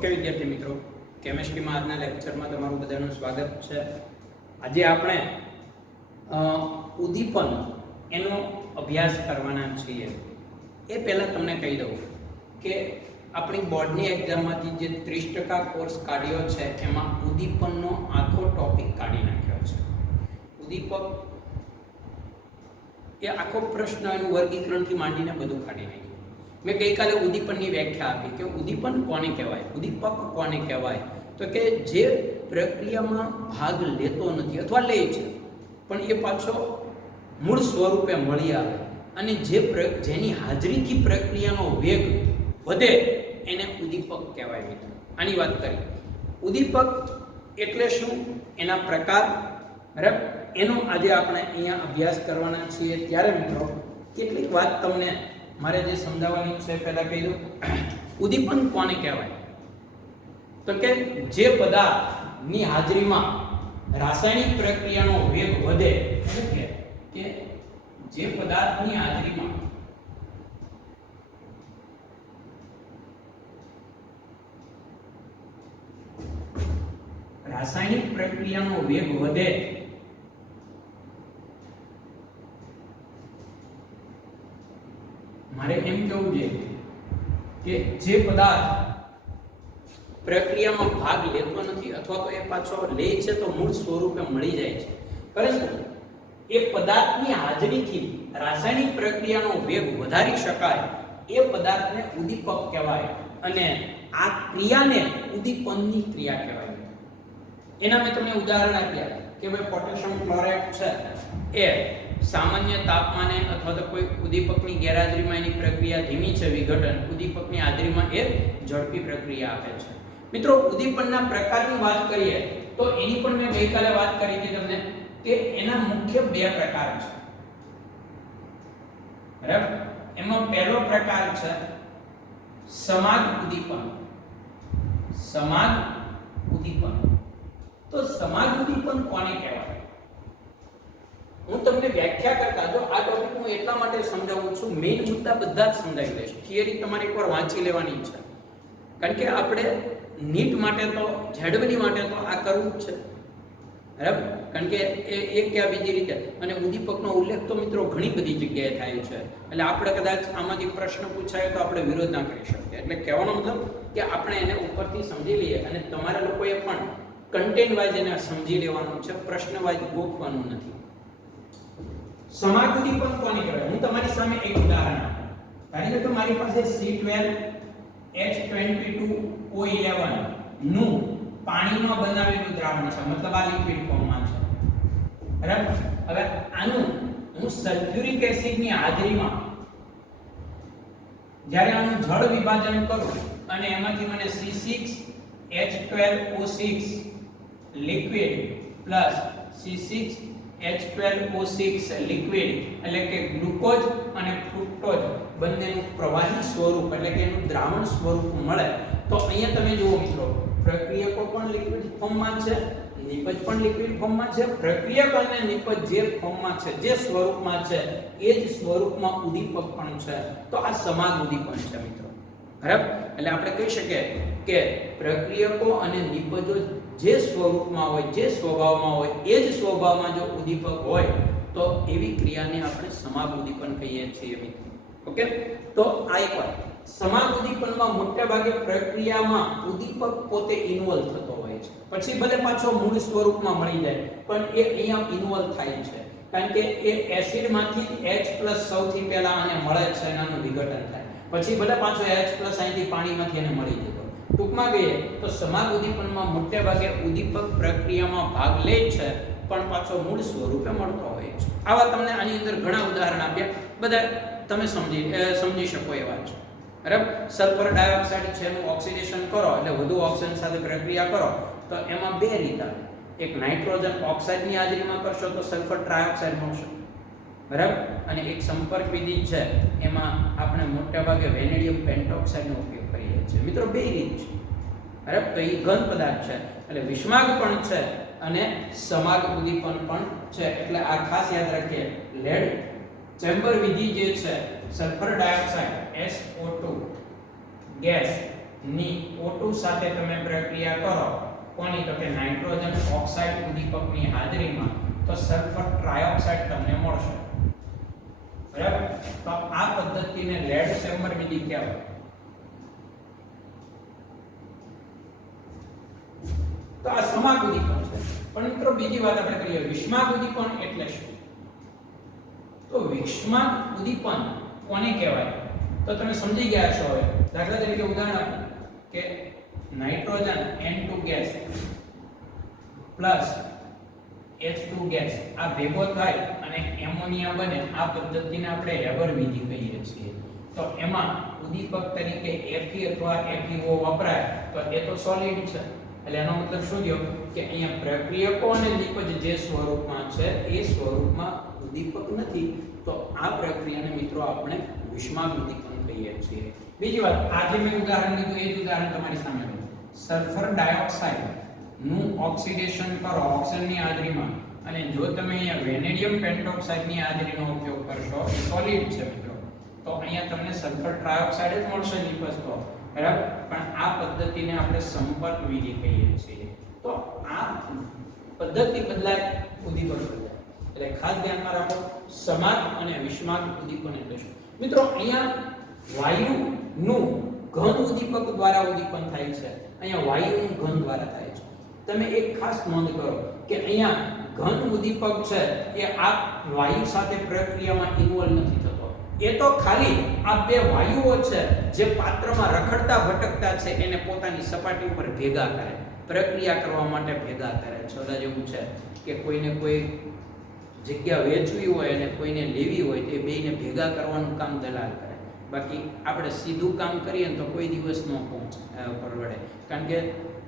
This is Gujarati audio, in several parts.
ઓકે વિદ્યાર્થી મિત્રો, કેમેસ્ટ્રીમાં આજના લેક્ચરમાં તમારું બધાનું સ્વાગત છે. આજે આપણે ઉદ્દીપન એનો અભ્યાસ કરવાના છીએ. એ પહેલાં તમને કહી દઉં કે આપણી બોર્ડની એક્ઝામમાંથી જે 30% કોર્સ કાઢ્યો છે એમાં ઉદ્દીપનનો આખો ટોપિક કાઢી નાખ્યો છે. ઉદ્દીપક એ આખો પ્રશ્ન એનું વર્ગીકરણથી માંડીને બધું કાઢી નાખ્યું. મેં ગઈકાલે ઉદ્દીપનની વ્યાખ્યા આપી કે ઉદ્દીપન કોને કહેવાય, ઉદ્દીપક કોને કહેવાય, તો કે જે પ્રક્રિયામાં ભાગ લેતો નથી અથવા લે છે પણ એ પાછો મૂળ સ્વરૂપે મળી આવે અને જેની હાજરીથી પ્રક્રિયાનો વેગ વધે એને ઉદ્દીપક કહેવાય. મિત્રો આની વાત કરી. ઉદ્દીપક એટલે શું, એના પ્રકાર, બરાબર, એનો આજે આપણે અહીંયા અભ્યાસ કરવાના છીએ. ત્યારે મિત્રો કેટલીક વાત તમને મારે જે સમજાવવાની છે પહેલા કહી દઉં. ઉદ્દીપન કોને કહેવાય તો કે જે પદાર્થની હાજરીમાં રાસાયણિક પ્રક્રિયાનો વેગ વધે, એટલે કે જે પદાર્થની હાજરીમાં રાસાયણિક પ્રક્રિયાનો વેગ વધે મારે એમ કહેવું છે કે જે પદાર્થ પ્રક્રિયામાં ભાગ લેતો નથી અથવા તો એ પાછો લે છે તો મૂળ સ્વરૂપે મળી જાય છે, પરંતુ એ પદાર્થની હાજરીથી રાસાયણિક પ્રક્રિયાનો વેગ વધારી શકાય એ પદાર્થને ઉદ્દીપક કહેવાય અને આ ક્રિયાને ઉદ્દીપનની ક્રિયા કહેવાય. એના મેં તમને ઉદાહરણ આપ્યા કે ભાઈ પોટેશિયમ ક્લોરાઇડ છે એ સામાન્ય તાપમાને અથવા તો કોઈ ઉદ્દીપકની ગેરહાજરીમાં એની પ્રક્રિયા ધીમી છે વિઘટન, ઉદ્દીપકની હાજરીમાં એ ઝડપી પ્રક્રિયા આપે છે. મિત્રો ઉદ્દીપનના પ્રકારની વાત કરીએ તો એની પણ મેં ગઈકાલે વાત કરી હતી તમને કે એના મુખ્ય બે પ્રકાર છે, બરાબર. એમાં પહેલો પ્રકાર છે સમાગ ઉદ્દીપન. સમાગ ઉદ્દીપન. તો સમાગ ઉદ્દીપન કોને કહેવાય? હું તમને વ્યાખ્યા કરતા જો આ ટોપિક હું એટલા માટે સમજાવું છું, મેઇન મુદ્દા બધા જ સમજાવી દઈશ. થિયરી તમારે એકવાર વાંચી લેવાની છે, કારણ કે આપણે નીટ માટે તો ઝેડબી માટે તો આ કરવું જ છે, બરાબર. કારણ કે એ ક્યાં બીજી રીતે, અને ઉદ્દીપકનો ઉલ્લેખ તો મિત્રો ઘણી બધી જગ્યાએ થાય છે, એટલે આપણે કદાચ આમાંથી પ્રશ્ન પૂછાય તો આપણે વિરોધ ના કરી શકીએ. એટલે કહેવાનો મતલબ કે આપણે એને ઉપરથી સમજી લઈએ અને તમારા લોકોએ પણ કન્ટેન્ટ વાઇઝ એને સમજી લેવાનું છે, પ્રશ્ન વાઇઝ ગોખવાનું નથી. સમાગ ઉદ્દીપન કોને કહેવાય? હું તમારી સામે એક ઉદાહરણ આપું. ધારી લો કે મારી પાસે C12H22O11 નું પાણીમાં બનાવેલું દ્રાવણ છે, મતલબ આ લિક્વિડ ફોર્મમાં છે, બરાબર. હવે આનું હું સલ્ફ્યુરિક એસિડની હાજરીમાં જ્યારે આનું જળ વિભાજન કરું અને એમાંથી મને C6H12O6 liquid plus C6H12O6 liquid એટલે કે ગ્લુકોઝ અને ફ્રુક્ટોઝ બંનેનું પ્રવાહી સ્વરૂપ એટલે કે એનું દ્રાવણ સ્વરૂપ મળે તો અહીંયા તમે જુઓ મિત્રો, પ્રક્રિયકો પણ લિક્વિડ ફોર્મમાં છે, નિપજ પણ લિક્વિડ ફોર્મમાં છે. પ્રક્રિયક અને નિપજ જે ફોર્મમાં છે, જે સ્વરૂપમાં છે, એ જ સ્વરૂપમાં ઉદ્દીપક પણ છે. તો આ સમાગ ઉદ્દીપન છે મિત્રો, બરાબર. એટલે આપણે કહી શકીએ કે પ્રક્રિયકો અને નિપજો જે સ્વરૂપમાં હોય, જે સ્વભાવમાં હોય, એ જ સ્વભાવમાં જો ઉદ્દીપક હોય તો એવી ક્રિયાને આપણે સમાગ ઉદ્દીપન કહીએ છીએ મિત્રો. ઓકે, તો આ એક વાત. સમાગ ઉદ્દીપનમાં મોટા ભાગે પ્રક્રિયામાં ઉદ્દીપક પોતે ઇન્વોલ્વ થતો હોય છે, પછી ભલે પાછો મૂળ સ્વરૂપમાં મળી જાય પણ એ અહીંયા ઇન્વોલ્વ થાય છે, કારણ કે એ એસિડમાંથી H+ સૌથી પહેલા આને મળે છે, એનું વિઘટન થાય, પછી ભલે પાછો H+ અહીંથી પાણીમાંથી એને મળી જતો. ટૂંકમાં કહીએ તો સમાગ ઉદ્દીપનમાં મોટે ભાગે ઉદ્દીપક પ્રક્રિયામાં ભાગ લે છે પણ પાછો મૂળ સ્વરૂપે મળતો હોય છે. આવા તમને આની અંદર ઘણા ઉદાહરણ આપ્યા, બધા તમે સમજી શકો એવા છે, બરાબર. સલ્ફર ડાયોક્સાઇડ છે એનું ઓક્સિડેશન કરો એટલે વધુ ઓક્સિજન સાથે પ્રક્રિયા કરો તો એમાં બે રીત આવે. એક નાઇટ્રોજન ઓક્સાઇડની હાજરીમાં કરશો તો સલ્ફર ટ્રાયોક્સાઇડ મળશે, બરાબર. અને એક સંપર્ક વિધિ છે એમાં આપણે મોટા ભાગે વેનેડિયમ પેન્ટોક્સાઇડનો ઉપયોગ કરીએ છીએ. મિત્રો બે રીત છે, બરાબર. તો એ ઘન પદાર્થ છે એટલે વિષમાગ પણ છે અને સમાગ ઉદ્દીપન પણ છે. એટલે આ ખાસ યાદ રાખીએ. લેડ ચેમ્બર વિધિ જે છે, સલ્ફર ડાયોક્સાઇડ SO2 ગેસ ની O2 સાથે તમે પ્રક્રિયા કરો કોની તો કે નાઇટ્રોજન ઓક્સાઇડ ઉદ્દીપકની હાજરીમાં તો સલ્ફર ટ્રાયોક્સાઇડ તમને મળશે બરાબર તો આ પદ્ધતિને લેડ ચેમ્બર વિધિ કહેવાય તો આ સમાગ ઉદ્દીપન છે પણ મિત્રો બીજી વાત આપણે કરીએ વિષમાગ ઉદ્દીપન એટલે શું તો વિષમાગ ઉદ્દીપન કોને કહેવાય તો તમે સમજી ગયા છો હવે દાખલા તરીકે ઉદાહરણ આપો કે nitrogen N2 gas plus H2 gas આ ભેગો થાય અને એમોનિયા બને આ પદ્ધતિને આપણે હેબર વિધિ કહીએ છીએ તો એમાં ઉદ્દીપક તરીકે Fe અથવા FeO વપરાય તો એ તો સોલિડ છે એટલે એનો મતલબ શું થયો કે અહીંયા પ્રક્રિયકો અને નિપજ જે સ્વરૂપમાં છે એ સ્વરૂપમાં ઉદ્દીપક નથી તો આ પ્રક્રિયાને મિત્રો આપણે વિષમાગ ઉદ્દીપન કહીએ છીએ બીજી વાત આજે મેં ઉદાહરણ લીધું એ જ ઉદાહરણ તમારી સામે છે સલ્ફર ડાયોક્સાઇડ નું ઓક્સિડેશન કરો ઓક્સિજનની હાજરીમાં અને જો તમે અહીંયા વેનેડિયમ પેન્ટોક્સાઇડ ની હાજરીનો ઉપયોગ કરશો એ સોલિડ છે મિત્રો તો અહીંયા તમને સલ્ફર ટ્રાયોક્સાઇડ જ મળશે નિપજ તો બરાબર પણ આ પદ્ધતિને આપણે સંપર્ક વિધિ કહીએ છીએ તો આ પદ્ધતિ બદલાય ઉદ્દીપક બદલાય એટલે ખાસ ધ્યાનમાં રાખો સમાગ અને વિષમાગ ઉદ્દીપન એટલે શું મિત્રો અહીંયા વાયુનું ઘન ઉદ્દીપક દ્વારા ઉદ્દીપન થાય છે અહીંયા વાયુનું ઘન દ્વારા થાય છે તમે એક ખાસ નોંધ કરો કે અહીંયા ઘન ઉદ્દીપક છે એ આ વાયુ સાથે પ્રક્રિયામાં ઇન્વોલ્વ નથી થતો એ તો ખાલી આ બે વાયુઓ છે જે પાત્રમાં રખડતા ભટકતા છે એને પોતાની સપાટી ઉપર ભેગા કરે પ્રક્રિયા કરવા માટે ભેગા કરે છોડા જેવું છે કે કોઈને કોઈ જગ્યા વેચવી હોય અને કોઈને લેવી હોય તો એ બેયને ભેગા કરવાનું કામ દલાલ કરે બાકી આપણે સીધું કામ કરીએ ને તો કોઈ દિવસ ન પરવડે કારણ કે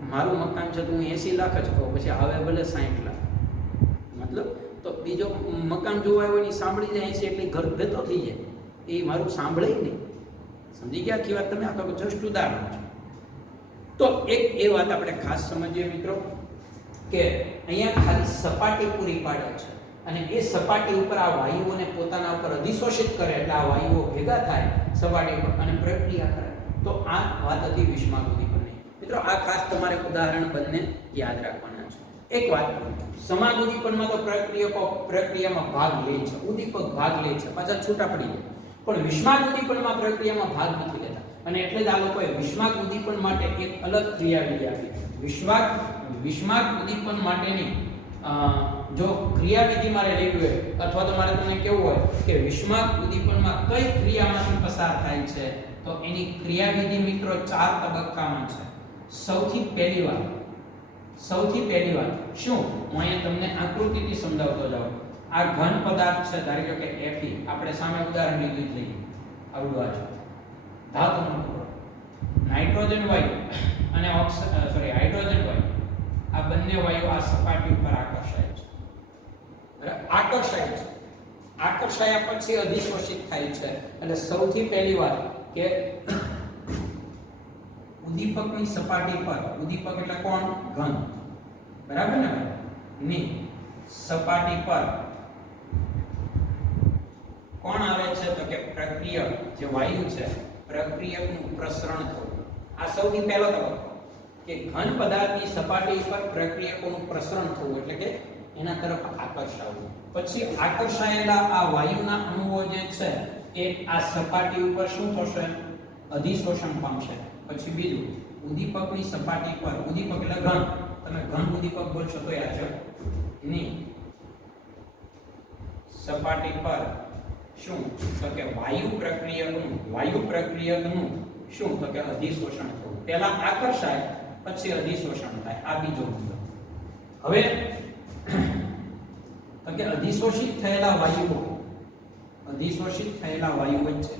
મારું મકાન છે તો હું 80 લાખ જ કહું પછી હવે ભલે 60 લાખ મતલબ તો બીજો મકાન જોવા હોય ની સાંભળી જાય છે એટલે ઘર ભેતો થઈ જાય એ મારું સાંભળે નહીં સમજી ગયા આખી વાત તમે આ તો જસ્ટ ઉદાહરણ છે તો એક એ વાત આપણે ખાસ સમજીએ મિત્રો કે અહીંયા ખાલી સપાટી પૂરી પાડે છે અને એ સપાટી ઉપર આ વાયુઓને પોતાના ઉપર અધિશોષિત કરે એટલે આ વાયુઓ ભેગા થાય સપાટી ઉપર અને પ્રક્રિયા કરે તો આ વાત હતી વિષમાગ ઉદ્દીપનની મિત્રો આ ખાસ તમારે ઉદાહરણ બંને યાદ રાખવાના છે એક વાત સમાગ ઉદ્દીપનમાં તો પ્રક્રિયામાં ભાગ લે છે ઉદ્દીપક ભાગ લે છે પાછા છૂટા પડી જાય પણ વિષમાગ ઉદ્દીપનમાં પ્રક્રિયામાં ભાગ નથી લેતા અને એટલે જ આ લોકોએ વિષમાગ ઉદ્દીપન માટે એક અલગ ક્રિયાવિધિ આપી વિષમાગ ઉદ્દીપન માટેની જો ક્રિયાવિધિ મારે લેવી હોય અથવા તો મારે તમને કેવું હોય કે વિષમાગ ઉદ્દીપનમાં કઈ ક્રિયામાંથી પસાર થાય છે તો એની ક્રિયાવિધિ મિત્રો 4 તબક્કામાં છે સૌથી પહેલી વાત શું હું અહીંયા તમને આકૃતિથી સમજાવતો જાઉં આ ઘન પદાર્થ છે ધારો કે Fe આપણે સામે ઉદાહરણ લીધું જ લઈએ આવડું આ છે ધાતુનો ટુકડો નાઇટ્રોજન વાયુ અને હાઇડ્રોજન વાયુ આ બંને વાયુ આ સપાટી ઉપર આકર્ષાય છે બરાબર આકર્ષાયા પછી અધિશોષિત થાય છે એટલે સૌથી પહેલી વાત કે ઉદ્દીપકની સપાટી પર ઉદ્દીપક એટલે કોણ ઘન બરાબર ને ની સપાટી પર કોણ આવે છે તો કે પ્રક્રિયક જે વાયુ છે પ્રક્રિયકનું પ્રસરણ થવું આ સૌથી પહેલો તબક્કો કે ઘન પદાર્થની સપાટી પર પ્રક્રિયકોનું પ્રસરણ થવું એટલે કે એના તરફ આકર્ષાવવું પછી આકર્ષાયેલા આ વાયુના અણુઓ જે છે એ આ સપાટી ઉપર શું થશે અધિશોષણ પામશે પછી બીજું ઉદ્દીપકની સપાટી પર ઉદ્દીપક એટલે ઘન તમે ઘન ઉદ્દીપક બોલશો તો યાદ છે ની સપાટી પર શું તો કે વાયુ પ્રક્રિયકનું શું તો કે અધિશોષણ થવું પહેલા આકર્ષાય પછી અધિશોષણ થાય આ બીજો મુદ્દો હવે તો કે અધિશોષિત થયેલા વાયુઓ વચ્ચે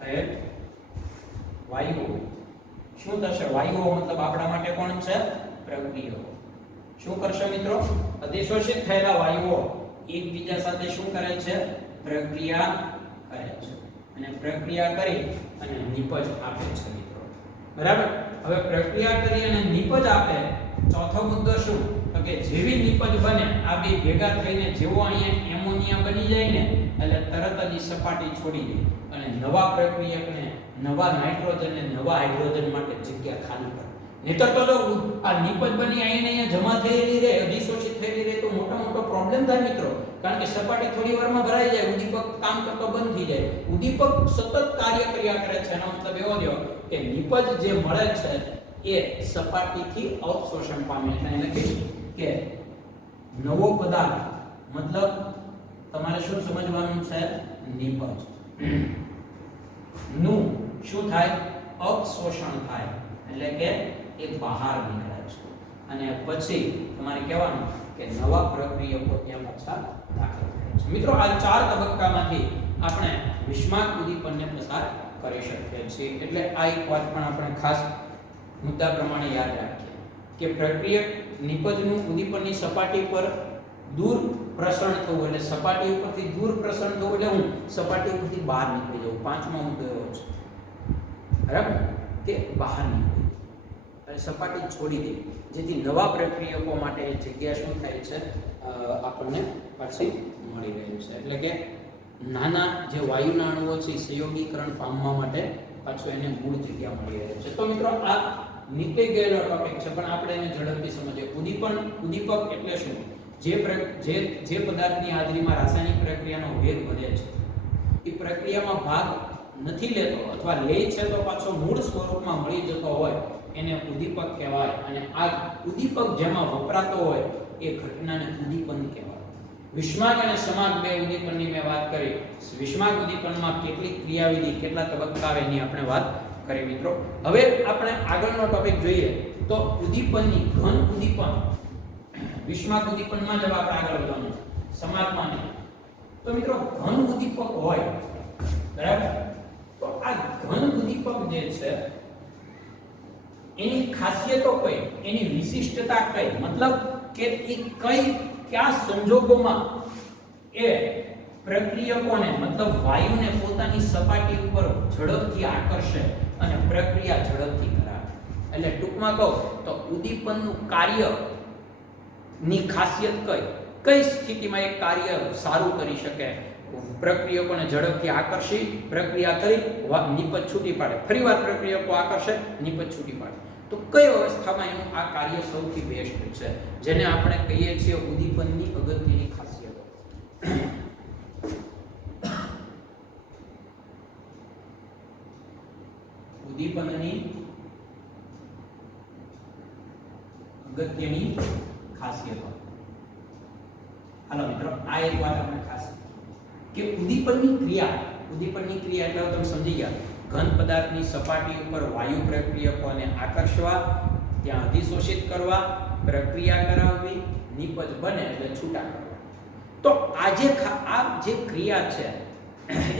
થયેલ વાયુઓ શું થશે વાયુઓ મતલબ આપણા માટે કોણ છે પ્રક્રિયકો શું કરશે મિત્રો અધિશોષિત થયેલા વાયુઓ એકબીજા સાથે શું કરે છે પ્રક્રિયા કરે છે અને પ્રક્રિયા કરી અને નિપજ આપે છે મિત્રો બરાબર હવે પ્રક્રિયા કરી અને નિપજ આપે ચોથો મુદ્દો શું તો કે જેવી નિપજ બને આ બે ભેગા થઈને જેવો અહીંયા એમોનિયા બની જાય ને એટલે તરત જ સપાટી છોડી દે અને નવા પ્રક્રિયકને નવા નાઇટ્રોજન ને નવા હાઇડ્રોજન માટે જગ્યા ખાલી કરે. નહીતર તો જો આ નિપજ બની અહીંયા જમા થયેલી રહે, અધિશોષિત થયેલી રહે તો મોટો પ્રોબ્લેમ થાય મિત્રો. કારણ કે સપાટી થોડી વારમાં ભરાઈ જાય, ઉદ્દીપક કામ કરતો બંધ થઈ જાય. ઉદ્દીપક સતત કાર્ય કર્યા કરે છે. એનો મતલબ એવો થયો કે નિપજ જે મળે છે એ સપાટીથી અવશોષણ પામે છે. એટલે કે નવો પદાર્થ મતલબ તમારે શું સમજવાનું છે? નિપજ નું શું થાય? અવશોષણ થાય. એટલે કે એ બહાર નીકળે છે અને પછી તમારે કહેવાનું કે નવા પ્રક્રિયકો ત્યાં પાછા દાખલ થાય છે. મિત્રો આ 4 તબક્કામાંથી આપણે વિસ્માક ઉદ્દીપનને પસાર કરી શકીએ છીએ. એટલે આ એક વાત પણ આપણે ખાસ મુદ્દા પ્રમાણે યાદ રાખીએ કે પ્રક્રિયક નિપજનું ઉદ્દીપનની સપાટી પર દૂર પ્રસરણ થવું, એટલે સપાટી ઉપરથી દૂર પ્રસરણ થવું એટલે હું સપાટી ઉપરથી બહાર નીકળી જવું. 5મો મુદ્દો એવો છે, બરાબર, કે બહાર નીકળી સપાટી છોડી દે, જેથી નવા પ્રક્રિયકો માટે જગ્યા શું થાય છે? આપણને પાછી મળી રહે છે. એટલે કે નાના જે વાયુના અણુઓ છે સંયોગીકરણ પામવા માટે પાછું એને મૂળ જગ્યા મળી રહે છે. તો મિત્રો આ નીકળી ગયેલો ટોપિક છે, પણ આપણે એને ઝડપથી સમજીએ. ઉદ્દીપક એટલે શું? જે પદાર્થની હાજરીમાં રાસાયણિક પ્રક્રિયાનો વેગ વધે છે, એ પ્રક્રિયામાં ભાગ નથી લેતો અથવા લે છે તો પાછો મૂળ સ્વરૂપમાં મળી જતો હોય એને ઉદ્દીપક કહેવાય. અને આ ઉદ્દીપક જેમાં વપરાતો હોય એ ઘટનાને ઉદ્દીપન કહેવાય. વિસ્માક અને સમાક બે ઉદ્દીપનની મેં વાત કરી. વિસ્માક ઉદ્દીપનમાં કેટલી ક્રિયાવિધિ, કેટલા તબક્કા આવે એની આપણે વાત કરી મિત્રો. હવે આપણે આગળનો ટોપિક જોઈએ તો ઉદ્દીપનની ઘન ઉદ્દીપન. વિસ્માક ઉદ્દીપનમાં જ આપણે આગળ વધવાનું, સમાકમાં નહીં. તો મિત્રો ઘન ઉદ્દીપક હોય, બરાબર, તો આ ઘન ઉદ્દીપક જે છે એની ખાસિયતો કઈ, એની વિશિષ્ટતા કઈ, મતલબ કે એ કયા સંજોગોમાં એ પ્રક્રિયકોને મતલબ વાયુને પોતાની સપાટી ઉપર ઝડપથી આકર્ષે અને પ્રક્રિયા ઝડપથી કરાવે. એટલે ટૂંકમાં કહું તો ઉદ્દીપનનું કાર્ય ની ખાસિયત કઈ સ્થિતિમાં એક કાર્ય સારું કરી શકે? પ્રક્રિયકોને ઝડપથી આકર્ષી પ્રક્રિયા કરી નિપજ છૂટી પાડે, ફરીવાર પ્રક્રિયકો આકર્ષે, નિપજ છૂટી પાડે. તો કઈ અવસ્થામાં એનું આ કાર્ય સૌથી બેસ્ટ છે, જેને આપણે કહીએ છીએ ઉદ્દીપનની અગત્યની ખાસિયતો. ઉદ્દીપનની અગત્યની ખાસિયતો. હાલો મિત્રો, આ એક વાત આપણે ખાસ કે ઉદ્દીપનની ક્રિયા એટલે તમે સમજી ગયા. ઘન પદાર્થની સપાટી ઉપર વાયુ પ્રક્રિયકોને આકર્ષવા, ત્યાં અધિશોષિત કરવા, પ્રક્રિયા કરાવવી, નિપજ બને એટલે છૂટા કરવા. તો આ જે ક્રિયા છે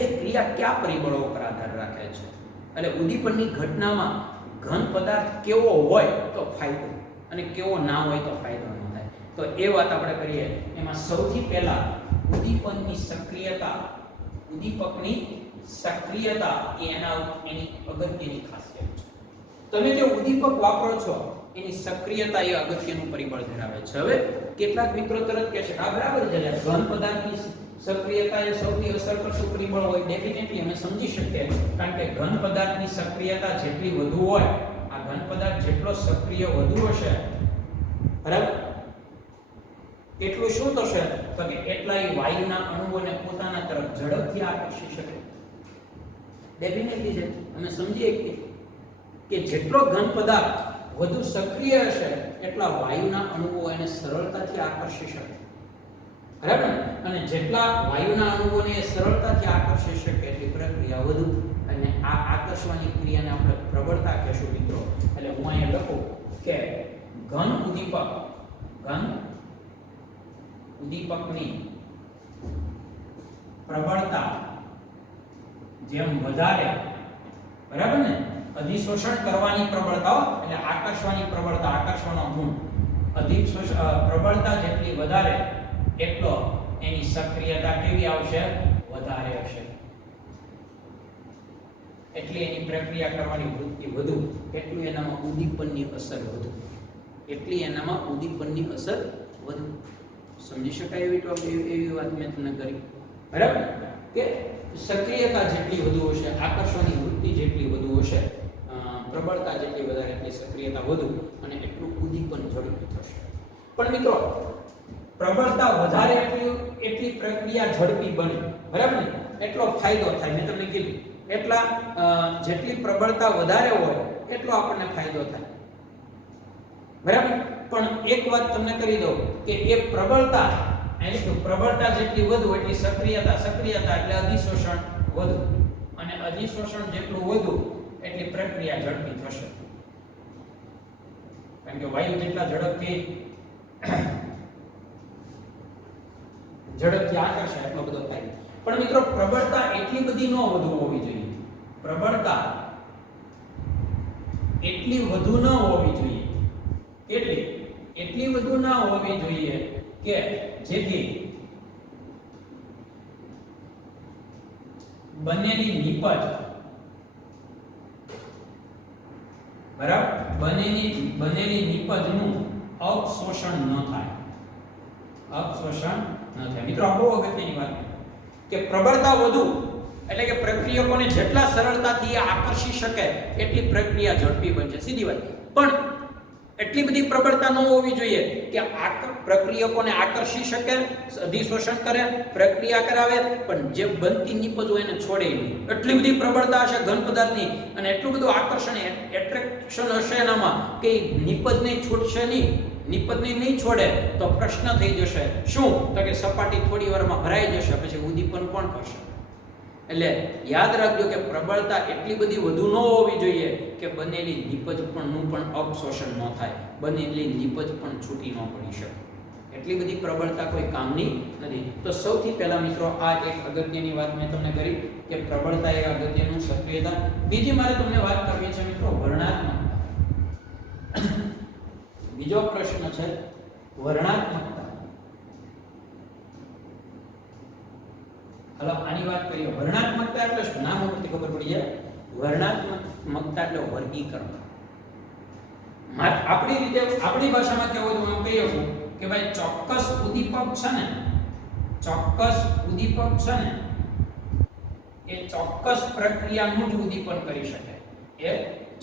એ ક્રિયા કયા પરિબળો ઉપર આધાર રાખે છે? એટલે ઉદ્દીપનની ઘટનામાં ઘન પદાર્થ કેવો હોય તો ફાયદો અને કેવો ના હોય તો ફાયદો ન થાય. તો એ વાત આપણે કરીએ. એમાં સૌથી પહેલા ઉદ્દીપકની સક્રિયતા એની અગત્યની ખાસિયત છે. તમે જે ઉદ્દીપક વાપરો છો એની સક્રિયતા એ અગત્યનું પરિબળ ધરાવે છે. હવે કેટલાક મિત્રો તરત કહેશે આ બરાબર છે, ઘન પદાર્થની સક્રિયતા એ સૌથી અસર કરતું પરિબળ હોય. ડેફિનેટલી અમે સમજી શકીએ, કારણ કે ઘન પદાર્થની સક્રિયતા જેટલી વધુ હોય, આ ઘન પદાર્થ જેટલો સક્રિય વધુ હશે, બરાબર, એટલું શું થશે તો કે એટલા વાયુના અણુઓને પોતાના તરફ ઝડપથી આકર્ષી શકે. ડેફિનેટલી છે, અમે સમજીએ કે જેટલો ઘન પદાર્થ વધુ સક્રિય હશે એટલા વાયુના અણુઓ એને સરળતાથી આકર્ષી શકે, બરાબર. અને જેટલા વાયુના અણુઓને સરળતાથી આકર્ષી શકે એટલી પ્રક્રિયા વધુ. અને આ આકર્ષવાની ક્રિયાને આપણે પ્રબળતા કહેશું મિત્રો. એટલે હું અહીંયા લખું કે ઘન ઉદ્દીપકની પ્રબળતા જેમ વધારે, બરાબર ને, અધિશોષણ કરવાની પ્રબળતા એટલે આકર્ષવાની પ્રબળતા, આકર્ષવાનો ગુણ, પ્રબળતા જેટલી વધારે એટલો એની સક્રિયતા કેવી આવશે? વધારે હશે. એટલી એની પ્રક્રિયા કરવાની વૃત્તિ વધુ, એટલું એનામાં ઉદ્દીપનની અસર વધુ, સમજી શકાય એવી વાત મેં તમને કરી, બરાબર. કે સક્રિયતા જેટલી વધુ હશે, આકર્ષણની વૃત્તિ જેટલી વધુ હશે, પ્રબળતા જેટલી વધારે એટલી સક્રિયતા વધુ અને એટલું ઉદ્દીપન ઝડપી થશે. પણ મિત્રો પ્રબળતા વધારે એટલી પ્રક્રિયા ઝડપી બને, બરાબર ને? એટલો ફાયદો થાય. મેં તમને કીધું એટલા જેટલી પ્રબળતા વધારે હોય એટલો આપણને ફાયદો થાય, બરાબર? પણ એક વાત તમને કરી દઉં કે એ પ્રબળતા જેટલી વધુ એટલી સક્રિયતા એટલે અધિશોષણ વધુ, અને અધિશોષણ જેટલું વધુ એટલી પ્રક્રિયા ઝડપી થશે. કારણ કે વાયુ જેટલા ઝડપથી આકર્ષે એટલો બધો થાય. પણ મિત્રો પ્રબળતા એટલી બધી ન વધુ હોવી જોઈએ. પ્રબળતા એટલી વધુ ન હોવી જોઈએ. એટલી વધુ ન હોવી જોઈએ કે જેથી બનેલી નિપજ, બરાબર, બનેલી નિપજનું અવશોષણ ન થાય. મિત્રો આ બહુ અગત્યની વાત કે પ્રબળતા વધુ એટલે કે પ્રક્રિયકોને જેટલા સરળતાથી આકર્ષી શકે એટલી પ્રક્રિયા ઝડપી બનશે, સીધી વાત. પણ એટલી બધી પ્રબળતા ન હોવી જોઈએ કે પ્રક્રિયકોને આકર્ષી શકે, અધિશોષણ કરે, પ્રક્રિયા કરાવે, પણ જે બનતી નિપજ હોય એને છોડે નહીં. એટલી બધી પ્રબળતા હશે ઘન પદાર્થની અને એટલું બધું આકર્ષણ, એટ્રેક્શન હશે એનામાં કે નિપજને છૂટશે નહીં, નિપજને નહીં છોડે તો પ્રશ્ન થઈ જશે. શું? તો કે સપાટી થોડી વારમાં ભરાઈ જશે, પછી ઉદ્દીપન કોણ કરશે? એટલે યાદ રાખજો કે પ્રબળતા એટલી બધી વધુ ન હોવી જોઈએ કે બનેલી નિપજ પણ અવશોષણ ન થાય, બનેલી નિપજ પણ છૂટી ન પડી શકે. એટલી બધી પ્રબળતા કોઈ કામની નથી. તો સૌથી પહેલા મિત્રો આ એક અગત્યની વાત મેં તમને કરી કે પ્રબળતા એક અગત્યનું, સક્રિયતા. બીજી મારે તમને વાત કરવી છે મિત્રો વર્ણનાત્મકતા. બીજો પ્રશ્ન છે વર્ણનાત્મકતા. હાલો આની વાત કરીએ. વર્ણનાત્મકતા એટલે શું? નામ ઉપરથી ખબર પડી જાય. વર્ણનાત્મકતા એટલે વર્ગીકરણ. આપણી રીતે, આપણી ભાષામાં કહેવું તો હું કહી શકું કે ભાઈ ચોક્કસ ઉદ્દીપક છે ને, એ ચોક્કસ પ્રક્રિયાનું જ ઉદ્દીપન કરી શકે. એ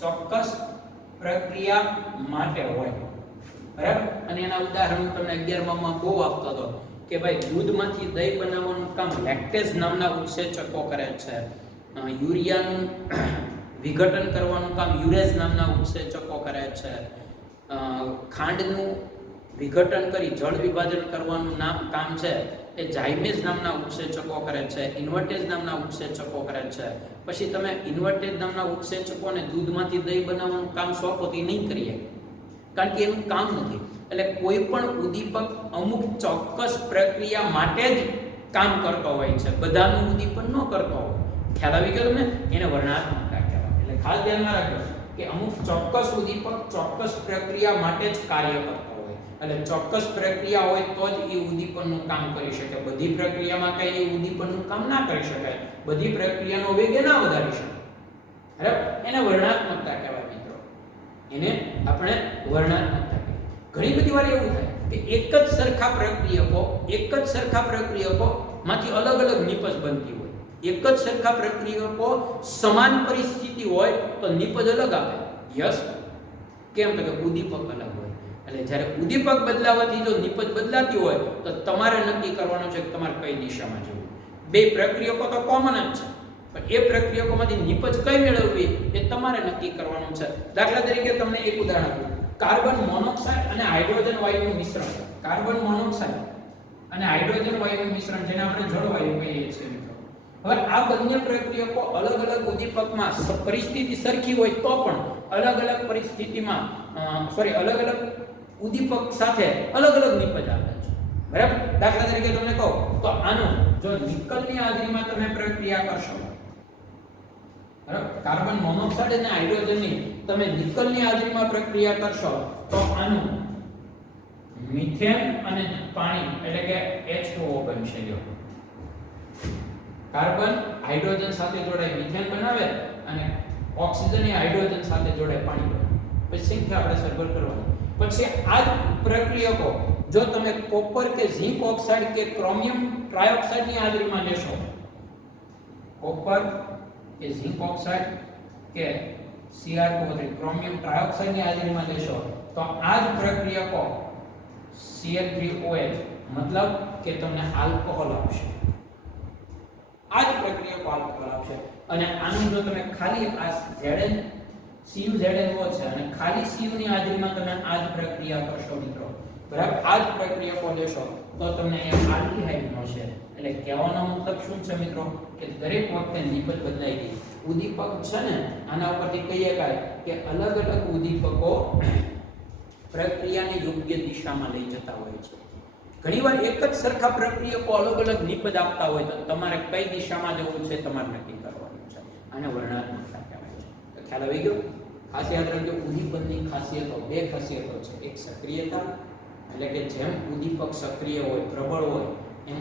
ચોક્કસ પ્રક્રિયા માટે હોય, બરાબર? અને એના ઉદાહરણ તમને 11માં બહુ આપતો હતો કે ભાઈ દૂધમાંથી દહીં બનાવવાનું કામ લેક્ટેઝ નામના ઉત્સેચકો કરે છે, યુરિયાનું વિઘટન કરવાનું કામ યુરેઝ નામના ઉત્સેચકો કરે છે, ખાંડનું વિઘટન કરી જળ વિભાજન કરવાનું કામ છે એ ઝાયમેઝ નામના ઉત્સેચકો કરે છે, ઇન્વર્ટેઝ નામના ઉત્સેચકો કરે છે. પછી તમે ઇન્વર્ટેઝ નામના ઉત્સેચકોને દૂધમાંથી દહીં બનાવવાનું કામ સોંપોથી નહીં કરીએ, કારણ કે એનું કામ નથી. એટલે કોઈ પણ ઉદ્દીપક અમુક ચોક્કસ પ્રક્રિયા માટે જ કામ કરતો હોય છે, બધાનું ઉદ્દીપન ન કરતો હોય. ખ્યાલ આવી ગયો તમને? એને વર્ણનાત્મકતા કહેવાય. એટલે ખાસ ધ્યાનમાં રાખજો કે અમુક ચોક્કસ ઉદ્દીપક ચોક્કસ પ્રક્રિયા માટે જ કાર્ય કરતો હોય. એટલે ચોક્કસ પ્રક્રિયા હોય તો જ એ ઉદ્દીપનનું કામ કરી શકે. બધી પ્રક્રિયામાં કઈ એ ઉદ્દીપનનું કામ ના કરી શકાય, બધી પ્રક્રિયાનો વેગ ના વધારી શકે, બરાબર? એને વર્ણનાત્મકતા કહેવાય મિત્રો. એને આપણે વર્ણનાત્મકતા. ઘણી બધી વાર એવું થાય કે એક જ સરખા પ્રક્રિયકો માંથી અલગ અલગ નિપજ બનતી હોય. એક જ સરખા પ્રક્રિયકો સમાન પરિસ્થિતિ હોય તો નિપજ અલગ આપે. યસ, કેમ? તો કે ઉદ્દીપક અલગ હોય. એટલે જ્યારે ઉદ્દીપક બદલાવાથી જો નિપજ બદલાતી હોય તો તમારે નક્કી કરવાનું છે કે તમારે કઈ દિશામાં જવું. બે પ્રક્રિયકો તો કોમન જ છે, પણ એ પ્રક્રિયકોમાંથી નિપજ કઈ મેળવવી એ તમારે નક્કી કરવાનું છે. દાખલા તરીકે તમને એક ઉદાહરણ આપું. કાર્બન મોનોક્સાઇડ અને હાઇડ્રોજન વાયુનું મિશ્રણ. કાર્બન મોનોક્સાઇડ અને હાઇડ્રોજન વાયુનું મિશ્રણ, જેને આપણે જળવાયુ કહીએ છીએ મિત્રો. હવે આ બંને પ્રક્રિયકો અલગ અલગ ઉદ્દીપકમાં પરિસ્થિતિ સરખી હોય તો પણ અલગ અલગ પરિસ્થિતિમાં અલગ અલગ ઉદ્દીપક સાથે અલગ અલગ નિપજ આપે છે, બરાબર? દાખલા તરીકે તમને કહું તો આનું જો નિકલની હાજરીમાં તમે પ્રક્રિયા કરશો, કાર્બન મોનોક્સાઇડ અને હાઇડ્રોજનની તમે નિકલની હાજરીમાં પ્રક્રિયા કરશો તો આનું મિથેન અને પાણી એટલે કે H2O બનશે. જો કાર્બન હાઇડ્રોજન સાથે જોડાય મિથેન બનાવે અને ઓક્સિજન એ હાઇડ્રોજન સાથે જોડાય પાણી બનાવે. પછી સંખ્યા આપણે સરભર કરવાની. પછી આ જ પ્રક્રિયકો જો તમે કોપર કે ઝિંક ઓક્સાઇડ કે ક્રોમિયમ ટ્રાયોક્સાઇડની હાજરીમાં લેશો કોપર કે ઝિંક ઓક્સાઇડ કે Cr2 ક્રોમિયમ ટ્રાયોક્સાઇડ ની હાજરીમાં લેશો તો આ જ પ્રક્રિયકો Cl3OH મતલબ કે તમને આલ્કોહોલ આપશે. આ જ પ્રક્રિયકો આલ્કોહોલ આપશે. અને આનું જો તમે ખાલી આ Zn CuZnO છે અને ખાલી Cu ની હાજરીમાં તમે આ જ પ્રક્રિયા કરશો મિત્રો, બરાબર, આ જ પ્રક્રિયકો લેશો તો તમને અહીંયા આલ્ડીહાઇડ મળશે. એટલે કહેવાનો મતલબ શું છે મિત્રો કે દરેક વખતે નિપજ બદલાઈ ગઈ. ઉદ્દીપક છે ને આના ઉપરથી કહી શકાય કે અલગ અલગ ઉદ્દીપકો પ્રક્રિયાને યોગ્ય દિશામાં લઈ જતા હોય છે. ઘણીવાર એક જ સરખા પ્રક્રિયકો અલગ અલગ નિપજ આપતા હોય તો તમારે કઈ દિશામાં જવું છે તમારે નક્કી કરવાનું છે. આને વર્ણનાત્મકતા કહેવાય છે. તો ખ્યાલ આવી ગયો? ખાસ યાદ રાખજો, ઉદ્દીપકની ખાસિયતો બે ખાસિયતો છે. એક સક્રિયતા, એટલે કે જેમ ઉદ્દીપક સક્રિય હોય, પ્રબળ હોય, એમ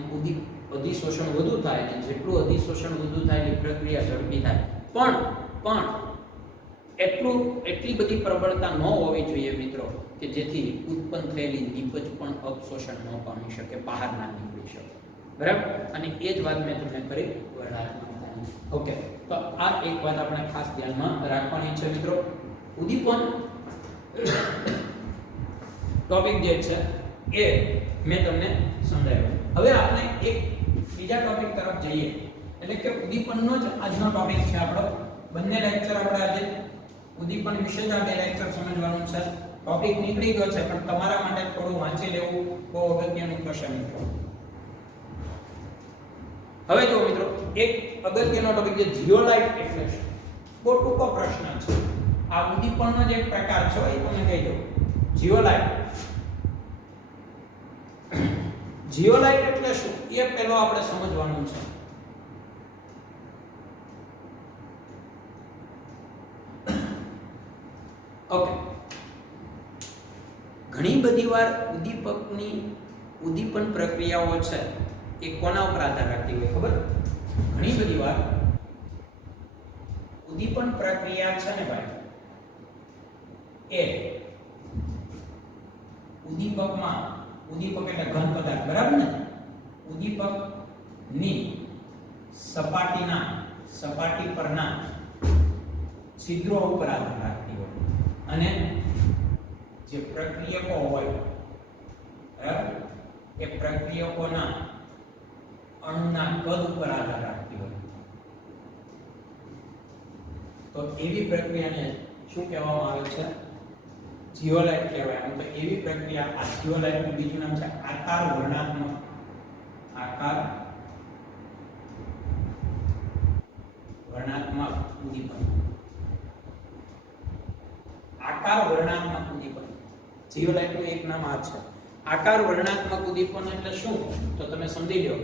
અધિશોષણ વધુ થાય અને જેટલું અધિશોષણ વધુ થાય એટલી પ્રક્રિયા ઝડપી થાય. પણ એટલી બધી પ્રબળતા ન હોવી જોઈએ મિત્રો કે જેથી ઉત્પન્ન થયેલી નિપજ પણ અવશોષણ ન પામી શકે, બહાર ના નીકળી શકે, બરાબર. અને એ જ વાત મેં તમને કરી વર્ણનાત્મકતાની. ઓકે, તો આ એક વાત આપણે ખાસ ધ્યાનમાં રાખવાની છે મિત્રો. ઉદ્દીપન ટોપિક જે છે એ મેં તમને સમજાવ્યો. હવે આપણે એક બીજા ટોપિક તરફ જઈએ, એટલે કે ઉદ્દીપનનો જ આજનો ટોપિક છે આપણો. બંને લેક્ચર આપણે આજે ઉદ્દીપન વિશે જ આ બે લેક્ચર સમજવાનું છે. ટોપિક નીકળી ગયો છે પણ તમારા માટે થોડું વાંચી લેવું બહુ અગત્યનું થશે મિત્રો. હવે જો મિત્રો, એક અગત્યનો ટોપિક જે જીઓલાઇટ એટલે શું, બહુ ટૂંકો પ્રશ્ન છે. આ ઉદ્દીપનનો જે પ્રકાર છે એ તમને કહી દઉં. જીઓલાઇટ એટલે શું એ પહેલો આપણે સમજવાનું છે. ઓકે, ઘણી બધી વાર ઉદ્દીપન પ્રક્રિયાઓ છે એ કોના ઉપર આધાર રાખતી હોય ખબર? ઘણી બધી વાર ઉદ્દીપન પ્રક્રિયા છે ને ભાઈ, એ ઉદ્દીપક એટલે ઘન પદાર્થ, બરાબર ને? ઉદ્દીપકની સપાટી પરના છિદ્રો ઉપર આધાર રાખતી હોય અને જે પ્રક્રિયકો હોય, બરાબર, એ પ્રક્રિયકોના અણુના કદ ઉપર આધાર રાખતી હોય. તો એવી પ્રક્રિયાને શું કહેવામાં આવે છે? જીઓલાઇટ કહેવાય. આમ તો એવી પ્રક્રિયા, આ જીઓલાઇટનું બીજું નામ છે આકાર વર્ણનાત્મક ઉદ્દીપન. આકાર વર્ણનાત્મક ઉદ્દીપન, જીઓલાઇટનું એક નામ આ છે. આકાર વર્ણનાત્મક ઉદ્દીપન એટલે શું તો તમે સમજી લો.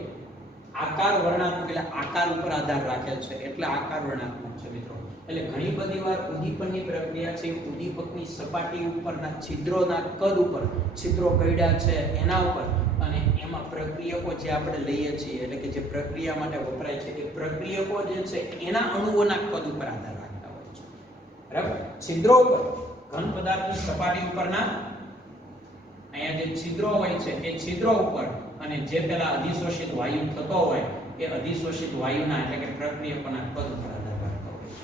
આકાર વર્ણનાત્મક એટલે આકાર ઉપર આધાર રાખે છે, એટલે આકાર વર્ણનાત્મક છે મિત્રો. એટલે ઘણી બધી વાર ઉદ્દીપનની પ્રક્રિયા છે ઉદ્દીપકની સપાટી ઉપરના છિદ્રોના કદ ઉપર, છિદ્રો કયડા છે એના ઉપર, અને એમાં પ્રક્રિયકો જે આપણે લઈએ છીએ, એટલે કે જે પ્રક્રિયા માટે વપરાય છે એ પ્રક્રિયકો જે છે એના અણુઓના કદ ઉપર આધાર રાખતા હોય છે, બરાબર. છિદ્રો ઉપર, ઘન પદાર્થની સપાટી ઉપરના અહીંયા જે છિદ્રો હોય છે એ છિદ્રો ઉપર અને જે પેલા અધિશોષિત વાયુ થતો હોય એ અધિશોષિત વાયુના એટલે કે પ્રક્રિયકોના કદ ઉપર આધાર રાખતા હોય છે,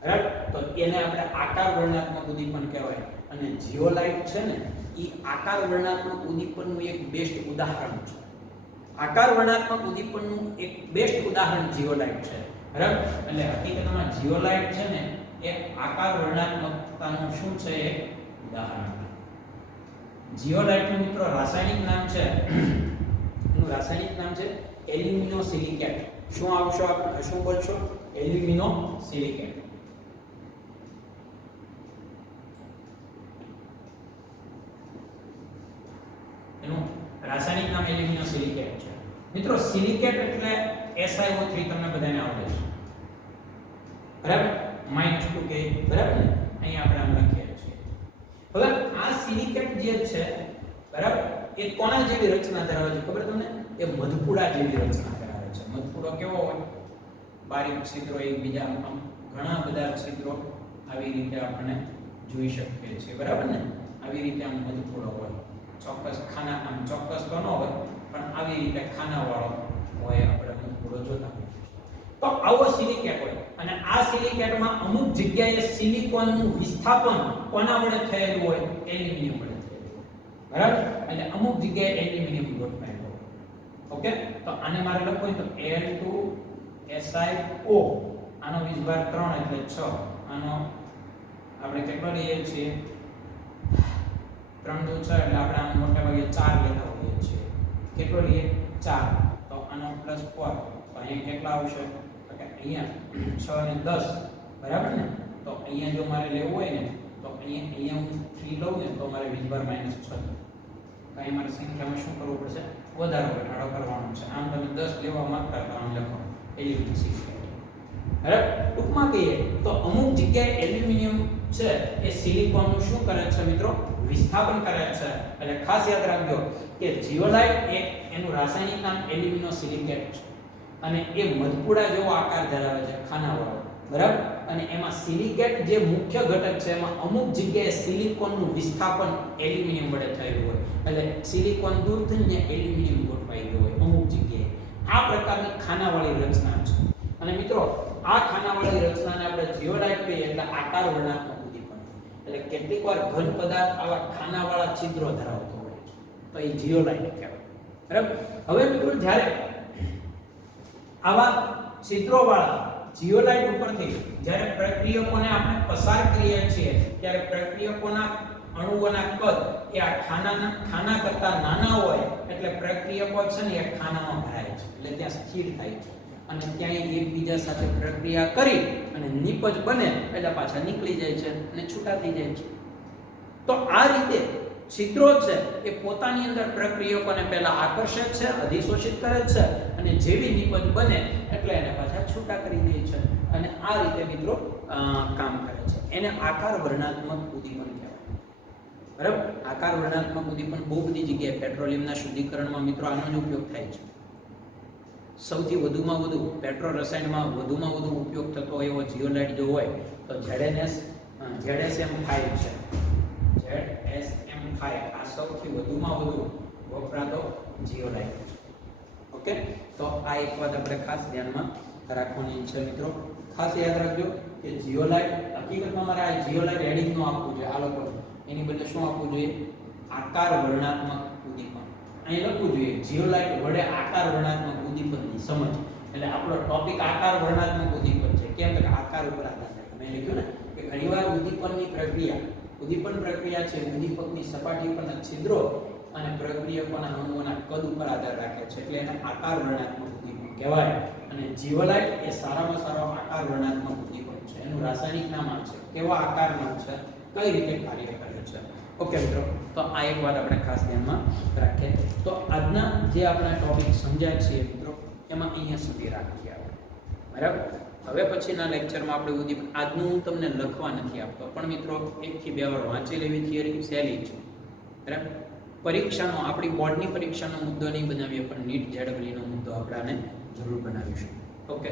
બરાબર. તો એને આપણે આકાર વર્ણનાત્મક ઉદ્દીપન કહેવાય. અને જીઓલાઇટ છે ને એ આકાર વર્ણનાત્મક ઉદ્દીપનનું એક બેસ્ટ ઉદાહરણ છે. આકાર વર્ણનાત્મક ઉદ્દીપનનું એક બેસ્ટ ઉદાહરણ જીઓલાઇટ છે, બરાબર. એટલે હકીકતમાં જીઓલાઇટ છે ને એ આકાર વર્ણનાત્મકતાનું શું છે એક ઉદાહરણ. જીઓલાઇટનું મિત્રો રાસાયણિક નામ છે, એનું રાસાયણિક નામ છે એલ્યુમિનોસિલિકેટ. શું આવશો શું બોલશો? એલ્યુમિનોસિલિકેટ. એનું રાસાયણિક નામ એલ્યુમિનોસિલિકેટ છે મિત્રો. સિલિકેટ એટલે SiO3 તમને બધાને આવડે છે, બરાબર. -2K, બરાબર ને? અહીં આપણે આમ લખીએ છીએ. હવે આ સિલિકેટ જે છે, બરાબર, એ કોના જેવી રચના ધરાવે છે ખબર તમને? એ મધપુડા જેવી રચના ધરાવે છે. મધપુડો કેવો હોય? બારીક છિદ્રો, એકબીજા આમ ઘણા બધા છિદ્રો આવી રીતે આપણે જોઈ શકીએ છીએ, બરાબર ને? આવી રીતે આમ મધપુડો હોય. ચોક્કસ ખાના, આમ ચોક્કસ તો ન હોય પણ આવી રીતે ખાનાવાળો હોય આપણે મધપુડો જોતા હોઈએ. તો આવો સિલિકેટ હોય અને આ સિલિકેટમાં અમુક જગ્યાએ સિલિકોનનું વિસ્થાપન કોના વડે થયેલું હોય? એલ્યુમિનિયમ વડે થયેલું હોય. બરાબર? એટલે અમુક જગ્યાએ એલ્યુમિનિયમ ગોઠવાયેલું હોય. ઓકે, તો આને મારે લખવું હોય તો Al2SiO, આનો વીજભાર 3 એટલે 6, આનો આપણે કેટલો લઈએ છીએ? 3 × 6 એટલે આપણે આનો મોટા ભાગે 4 લેતા હોઈએ છીએ. કેટલો લઈએ? 4. તો આનો +4, તો અહીંયા કેટલા આવશે? તો કે અહીંયા 6 અને 10, બરાબર ને? તો અહીંયા જો મારે લેવું હોય ને તો અહીંયા હું 3 લઉં ને તો મારે વીજભાર -6 તો અહીં મારે સંખ્યામાં શું કરવું પડશે? વધારો ઘટાડો કરવાનો છે. આમ તમે 10 લેવા માંગતા તો આમ લખો એલ્યુમિનિયમ સિલિકેટ. બરાબર? ટૂંકમાં કહીએ તો અમુક જગ્યાએ એલ્યુમિનિયમ છે એ સિલિકોનનું શું કરે છે મિત્રો? વિસ્થાપન કરે છે. એટલે ખાસ યાદ રાખજો કે જીઓલાઇટ એ એનું રાસાયણિક નામ એલ્યુમિનોસિલિકેટ છે અને એ મધપુડા જેવો આકાર ધરાવે છે, ખાનાવાળો. બરાબર? અને એમાં સિલિકેટ જે મુખ્ય ઘટક છે એમાં અમુક જગ્યાએ સિલિકોનનું વિસ્થાપન એલ્યુમિનિયમ વડે થયેલું હોય. એટલે સિલિકોન દૂર થઈને એલ્યુમિનિયમ ગોઠવાઈ ગયું હોય અમુક જગ્યાએ. આ પ્રકારની ખાનાવાળી રચના છે. અને મિત્રો આ ખાનાવાળી રચનાને આપણે જીઓલાઇટ કહીએ એટલે આકાર વર્ણનાત્મક ઉદ્દીપન. એટલે કેટલીકવાર ઘન પદાર્થ આવા ખાનાવાળા છિદ્રો ધરાવતો હોય છે તો એ જીઓલાઇટ કહેવાય. બરાબર? હવે મિત્રો જ્યારે આવા છિદ્રોવાળા જીઓલાઇટ ઉપરથી જ્યારે પ્રક્રિયકોને આપણે પસાર કરીએ છીએ ત્યારે પ્રક્રિયકોના અણુઓના કદ એ આ ખાના કરતા નાના હોય એટલે પ્રક્રિયકો છે ને એ ખાનામાં ભરાય છે, એટલે ત્યાં સ્થિર થાય છે અને ત્યાં એકબીજા સાથે પ્રક્રિયા કરી અને નિપજ બને એટલે પાછા નીકળી જાય છે અને છૂટા થઈ જાય છે. તો આ રીતે છિદ્રો છે એ પોતાની અંદર પ્રક્રિયકોને પહેલા આકર્ષે છે, અધિશોષિત કરે છે અને જેવી નિપજ બને એટલે એને પાછા છૂટા કરી દે છે અને આ રીતે મિત્રો કામ કરે છે. એને આકાર વર્ણનાત્મક ઉદ્દીપન કહેવાય. બરાબર? આકાર વર્ણનાત્મક ઉદ્દીપન બહુ બધી જગ્યાએ પેટ્રોલિયમના શુદ્ધિકરણમાં મિત્રો આનો જ ઉપયોગ થાય છે. સૌથી વધુમાં વધુ પેટ્રો રસાયણમાં વધુમાં વધુ ઉપયોગ થતો એવો જીઓલાઇટ જો હોય તો ZSM5 છે. ZSM5 આ સૌથી વધુમાં વધુ વપરાતો જીઓલાઇટ છે. ઓકે, તો આ એક વાત આપણે ખાસ ધ્યાનમાં રાખવાની છે મિત્રો. ખાસ યાદ રાખજો કે જીઓલાઇટ હકીકતમાં મારે આ જીઓલાઇટ હેડિંગ નો આપવું જોઈએ. આ લોકો એની બદલે શું આપવું જોઈએ? આકાર વર્ણનાત્મક ઉદ્દીપન. અહીં લખવું જોઈએ જીઓલાઇટ વડે આકાર વર્ણનાત્મક ઉદ્દીપનની સમજ. એટલે આપણો ટોપિક આકાર વર્ણનાત્મક ઉદ્દીપન છે. કેમ કે આકાર ઉપર આધાર છે. મેં લખ્યું ને કે ઘણીવાર ઉદ્દીપનની ઉદ્દીપન પ્રક્રિયા છે ઉદ્દીપકની સપાટી પરના છિદ્રો અને પ્રક્રિયકોના અણુઓના કદ ઉપર આધાર રાખે છે, એટલે એને આકાર વર્ણનાત્મક ઉદ્દીપન કહેવાય. અને જીઓલાઇટ એ સારામાં સારો આકાર વર્ણનાત્મક ઉદ્દીપન છે. એનું રાસાયણિક નામ આ છે, કેવા આકારનું છે, કઈ રીતે કાર્ય કરે છે. ઓકે મિત્રો, તો આ એક વાત આપણે ખાસ ધ્યાનમાં રાખીએ. તો આજના જે આપણા ટોપિક સમજ્યા છીએ મિત્રો એમાં અહીંયા સુધી રાખીએ આપણે. બરાબર? હવે પછીના લેક્ચરમાં આપણે ઉદ્દીપન આજનું હું તમને લખવા નથી આપતો પણ મિત્રો 1 થી 2 વાર વાંચી લેવી થિયરી સહેલી છે. બરાબર? પરીક્ષાનો આપણી બોર્ડની પરીક્ષાનો મુદ્દો નહીં બનાવીએ પણ નીટ જેડબલનો મુદ્દો આપણે જરૂર બનાવીશું. ઓકે.